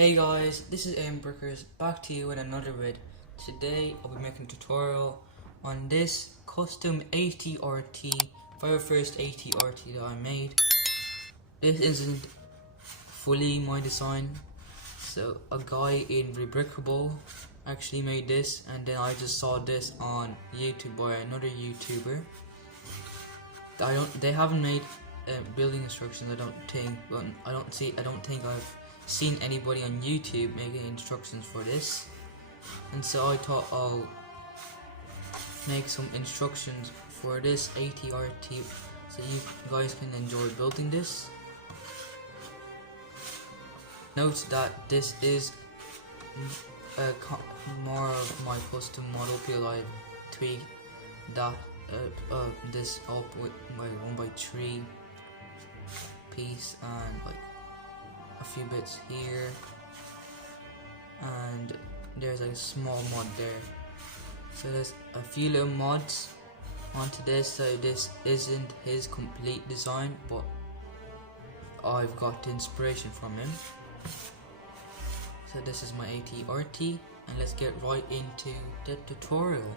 Hey guys, this is A.N Brickers back to you with another vid. Today I'll be making a tutorial on this custom ATRT, very first ATRT that I made. This isn't fully my design, so a guy in Rebrickable actually made this, and then I just saw this on YouTube by another YouTuber. They haven't made building instructions, I don't think, but I don't think I've seen anybody on YouTube making instructions for this, and so I thought I'll make some instructions for this ATRT so you guys can enjoy building this. Note that this is more of my custom model because I tweaked that this up with my 1x3 piece and like a few bits here, and there's like a small mod there. So there's a few little mods onto this, so this isn't his complete design, but I've got the inspiration from him. So this is my ATRT, and let's get right into the tutorial.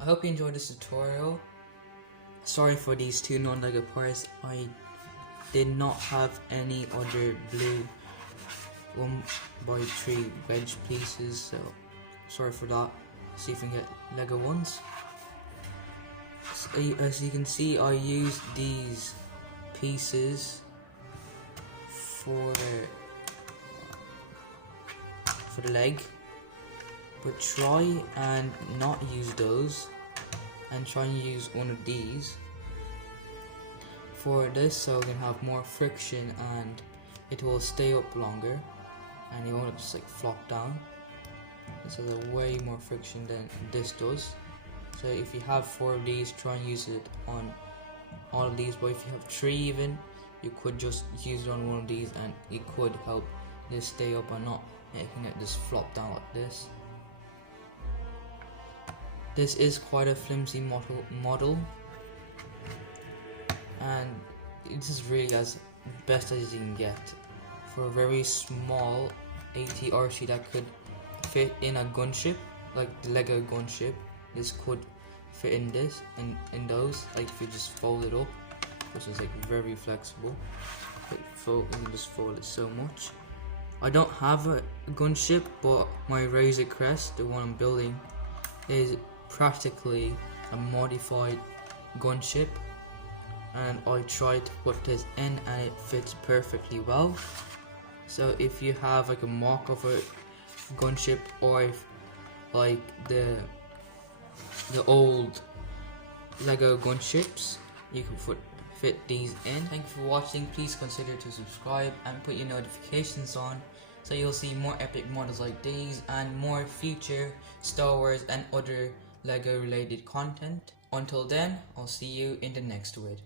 I hope you enjoyed this tutorial. Sorry for these two non-Lego parts. I did not have any other blue 1x3 wedge pieces, so sorry for that. See if we can get Lego ones. So, as you can see, I used these pieces for the leg, but try and not use those and try and use one of these for this, so we can have more friction and it will stay up longer and it won't just like flop down. This has a way more friction than this does. So if you have 4 of these, try and use it on all of these, but if you have 3 even, you could just use it on one of these and it could help this stay up and not making it just flop down like this. This is quite a flimsy model and this is really as best as you can get for a very small ATRT that could fit in a gunship, like the Lego gunship. This could fit in this, in those, like if you just fold it up, which is like very flexible. You can just fold it so much. I don't have a gunship, but my Razor Crest, the one I'm building, is practically a modified gunship, and I tried to put this in and it fits perfectly well. So if you have like a mock of a gunship, or if like the old Lego gunships, you can fit these in. Thank you for watching. Please consider to subscribe and put your notifications on so you'll see more epic models like these and more future Star Wars and other Lego related content. Until then, I'll see you in the next vid.